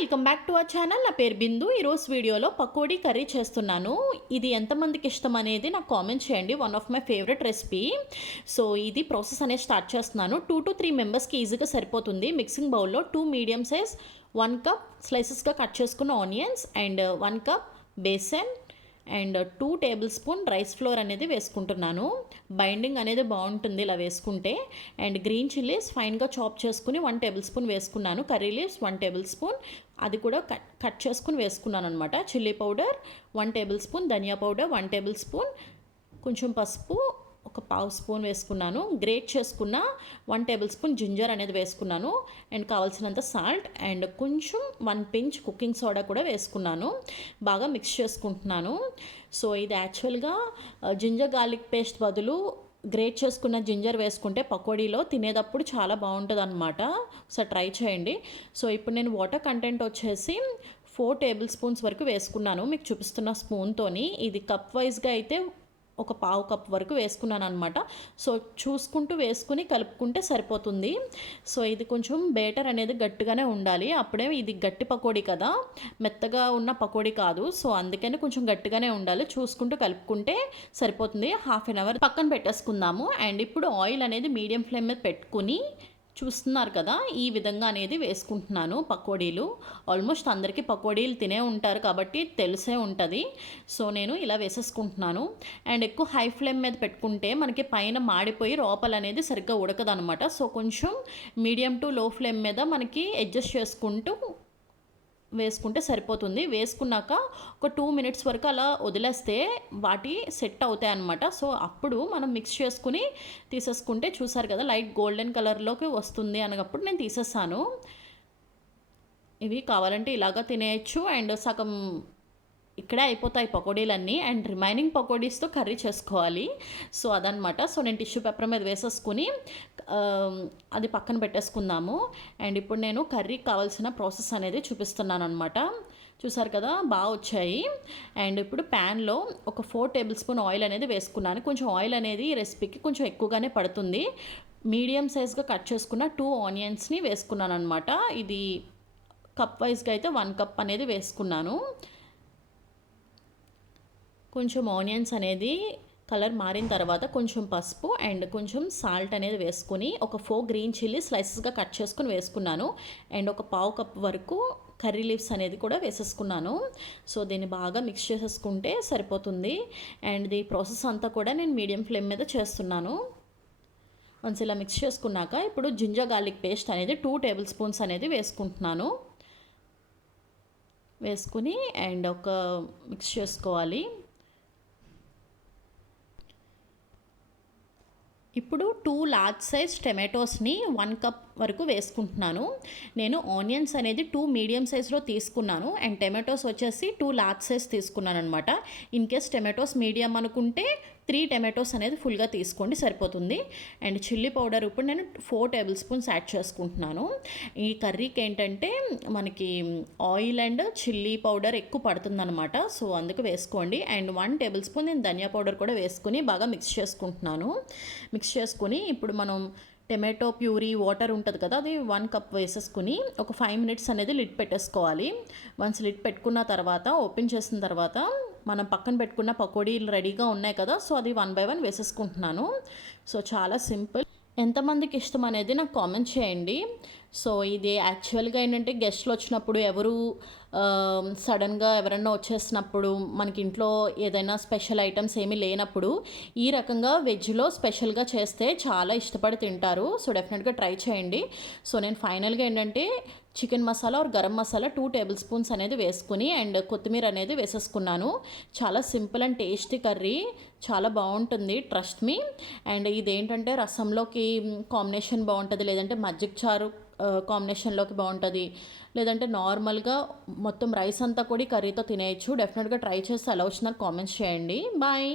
Welcome back to our channel. నా పేరు బిందు. ఈరోజు వీడియోలో పకోడీ కర్రీ చేస్తున్నాను. ఇది ఎంతమందికి ఇష్టం అనేది నాకు కామెంట్ చేయండి. One of my favourite recipe. So ఇది ప్రాసెస్ అనేది స్టార్ట్ చేస్తున్నాను. 2 to 3 మెంబర్స్కి ఈజీగా సరిపోతుంది. మిక్సింగ్ బౌల్లో 2 మీడియం సైజ్ 1 కప్ స్లైసెస్గా కట్ చేసుకున్న onions and 1 cup besan and 2 tablespoon rice flour అనేది వేసుకుంటున్నాను. బైండింగ్ అనేది బాగుంటుంది ఇలా వేసుకుంటే. అండ్ గ్రీన్ చిల్లీస్ ఫైన్గా చాప్ చేసుకుని 1 టేబుల్ స్పూన్ వేసుకున్నాను. కర్రీ లీవ్స్ 1 టేబుల్ స్పూన్ అది కూడా కట్ చేసుకుని వేసుకున్నాను అనమాట. చిల్లీ పౌడర్ 1 టేబుల్ స్పూన్, ధనియా పౌడర్ 1 టేబుల్ స్పూన్, కొంచెం పసుపు ఒక పావు స్పూన్ వేసుకున్నాను. గ్రేట్ చేసుకున్న 1 టేబుల్ స్పూన్ జింజర్ అనేది వేసుకున్నాను. అండ్ కావాల్సినంత సాల్ట్ అండ్ కొంచెం 1 పించ్ కుకింగ్ సోడా కూడా వేసుకున్నాను. బాగా మిక్స్ చేసుకుంటున్నాను. సో ఇది యాక్చువల్గా జింజర్ గార్లిక్ పేస్ట్ బదులు గ్రేట్ చేసుకున్న జింజర్ వేసుకుంటే పకోడీలో తినేటప్పుడు చాలా బాగుంటుంది అనమాట. ఒకసారి ట్రై చేయండి. సో ఇప్పుడు నేను వాటర్ కంటెంట్ వచ్చేసి 4 టేబుల్ స్పూన్స్ వరకు వేసుకున్నాను. మీకు చూపిస్తున్న స్పూన్తోని. ఇది కప్ వైజ్గా అయితే ఒక పావు కప్ వరకు వేసుకున్నాను అనమాట. సో చూసుకుంటూ వేసుకుని కలుపుకుంటే సరిపోతుంది. సో ఇది కొంచెం బేటర్ అనేది గట్టిగానే ఉండాలి. అప్పుడే ఇది గట్టి పకోడీ కదా, మెత్తగా ఉన్న పకోడీ కాదు. సో అందుకని కొంచెం గట్టిగానే ఉండాలి. చూసుకుంటూ కలుపుకుంటే సరిపోతుంది. హాఫ్ అన్ అవర్ పక్కన పెట్టేసుకుందాము. అండ్ ఇప్పుడు ఆయిల్ అనేది మీడియం ఫ్లేమ్ మీద పెట్టుకుని చూస్తున్నారు కదా, ఈ విధంగా అనేది వేసుకుంటున్నాను పకోడీలు. ఆల్మోస్ట్ అందరికీ పకోడీలు తినే ఉంటారు కాబట్టి తెలిసే ఉంటుంది. సో నేను ఇలా వేసేసుకుంటున్నాను. అండ్ ఎక్కువ హై ఫ్లేమ్ మీద పెట్టుకుంటే మనకి పైన మాడిపోయి లోపల అనేది సరిగ్గా ఉడకదనమాట. సో కొంచెం మీడియం టు లో ఫ్లేమ్ మీద మనకి అడ్జస్ట్ చేసుకుంటూ వేసుకుంటే సరిపోతుంది. వేసుకున్నాక ఒక 2 మినిట్స్ వరకు అలా వదిలేస్తే వాటి సెట్ అవుతాయి అన్నమాట. సో అప్పుడు మనం మిక్స్ చేసుకుని తీసేసుకుంటే చూసారు కదా లైట్ గోల్డెన్ కలర్లోకి వస్తుంది అనప్పుడు నేను తీసేసాను. ఇవి కావాలంటే ఇలాగా తినేయచ్చు. అండ్ సగం ఇక్కడే అయిపోతాయి పకోడీలన్నీ. అండ్ రిమైనింగ్ పకోడీస్తో కర్రీ చేసుకోవాలి. సో అదనమాట. సో నేను టిష్యూ పేపర్ మీద వేసేసుకుని అది పక్కన పెట్టేసుకుందాము. అండ్ ఇప్పుడు నేను కర్రీకి కావాల్సిన ప్రాసెస్ అనేది చూపిస్తున్నాను అనమాట. చూసారు కదా బాగా వచ్చాయి. అండ్ ఇప్పుడు ప్యాన్లో ఒక 4 టేబుల్ స్పూన్ ఆయిల్ అనేది వేసుకున్నాను. కొంచెం ఆయిల్ అనేది ఈ రెసిపీకి కొంచెం ఎక్కువగానే పడుతుంది. మీడియం సైజ్గా కట్ చేసుకున్న 2 ఆనియన్స్ని వేసుకున్నాను అనమాట. ఇది కప్ వైజ్గా అయితే 1 కప్ అనేది వేసుకున్నాను. కొంచెం ఆనియన్స్ అనేది కలర్ మారిన తర్వాత కొంచెం పసుపు అండ్ కొంచెం సాల్ట్ అనేది వేసుకుని ఒక 4 గ్రీన్ చిల్లీ స్లైసెస్గా కట్ చేసుకుని వేసుకున్నాను. అండ్ ఒక పావు కప్ వరకు కర్రీ లీవ్స్ అనేది కూడా వేసేసుకున్నాను. సో దీన్ని బాగా మిక్స్ చేసేసుకుంటే సరిపోతుంది. అండ్ ఈ ప్రాసెస్ అంతా కూడా నేను మీడియం ఫ్లేమ్ మీద చేస్తున్నాను. వన్స్ ఇలా మిక్స్ చేసుకున్నాక ఇప్పుడు జింజర్ గార్లిక్ పేస్ట్ అనేది 2 టేబుల్ స్పూన్స్ అనేది వేసుకుంటున్నాను. వేసుకుని అండ్ ఒక మిక్స్ చేసుకోవాలి. ఇప్పుడు 2 లార్జ్ సైజ్ టమాటోస్ని 1 కప్ వరకు వేసుకుంటున్నాను. నేను ఆనియన్స్ అనేది 2 మీడియం సైజ్లో తీసుకున్నాను. అండ్ టమాటోస్ వచ్చేసి 2 లార్జ్ సైజ్ తీసుకున్నాను అనమాట. ఇన్ కేస్ టమాటోస్ మీడియం అనుకుంటే 3 టమాటోస్ అనేది ఫుల్గా తీసుకోండి సరిపోతుంది. అండ్ చిల్లీ పౌడర్ ఇప్పుడు నేను 4 టేబుల్ స్పూన్స్ యాడ్ చేసుకుంటున్నాను. ఈ కర్రీకి ఏంటంటే మనకి ఆయిల్ అండ్ చిల్లీ పౌడర్ ఎక్కువ పడుతుందన్నమాట. సో అందుకు వేసుకోండి. అండ్ 1 టేబుల్ స్పూన్ నేను ధనియా పౌడర్ కూడా వేసుకుని బాగా మిక్స్ చేసుకుంటున్నాను. మిక్స్ చేసుకుని ఇప్పుడు మనం టమాటో ప్యూరీ వాటర్ ఉంటుంది కదా, అది 1 కప్ వేసేసుకుని ఒక 5 మినిట్స్ అనేది లిడ్ పెట్టేసుకోవాలి. వన్స్ లిడ్ పెట్టుకున్న తర్వాత ఓపెన్ చేసిన తర్వాత మనం పక్కన పెట్టుకున్న పకోడీలు రెడీగా ఉన్నాయి కదా, సో అది 1 బై 1 వేసేసుకుంటున్నాను. సో చాలా సింపుల్. ఎంతమందికి ఇష్టం అనేది నాకు కామెంట్ చేయండి. సో ఇది యాక్చువల్గా ఏంటంటే గెస్ట్లు వచ్చినప్పుడు ఎవరు సడన్గా ఎవరన్నా వచ్చేసినప్పుడు మనకి ఇంట్లో ఏదైనా స్పెషల్ ఐటమ్స్ ఏమీ లేనప్పుడు ఈ రకంగా వెజ్లో స్పెషల్గా చేస్తే చాలా ఇష్టపడి తింటారు. సో డెఫినెట్గా ట్రై చేయండి. సో నేను ఫైనల్గా ఏంటంటే chicken masala or garam masala 2 tablespoons అనేది వేసుకుని అండ్ కొత్తిమీర అనేది వేసేసుకున్నాను. చాలా సింపుల్ అండ్ టేస్టీ కర్రీ, చాలా బాగుంటుంది, ట్రస్ట్ మీ. అండ్ ఇదేంటంటే రసంలోకి కాంబినేషన్ బాగుంటుంది, లేదంటే మజ్జిగ చారు కాంబినేషన్లోకి బాగుంటుంది, లేదంటే నార్మల్గా మొత్తం రైస్ అంతా కూడా కర్రీతో తినేయచ్చు. డెఫినెట్గా ట్రై చేసి ఎలా వచ్చినా కామెంట్స్ చేయండి. బాయ్.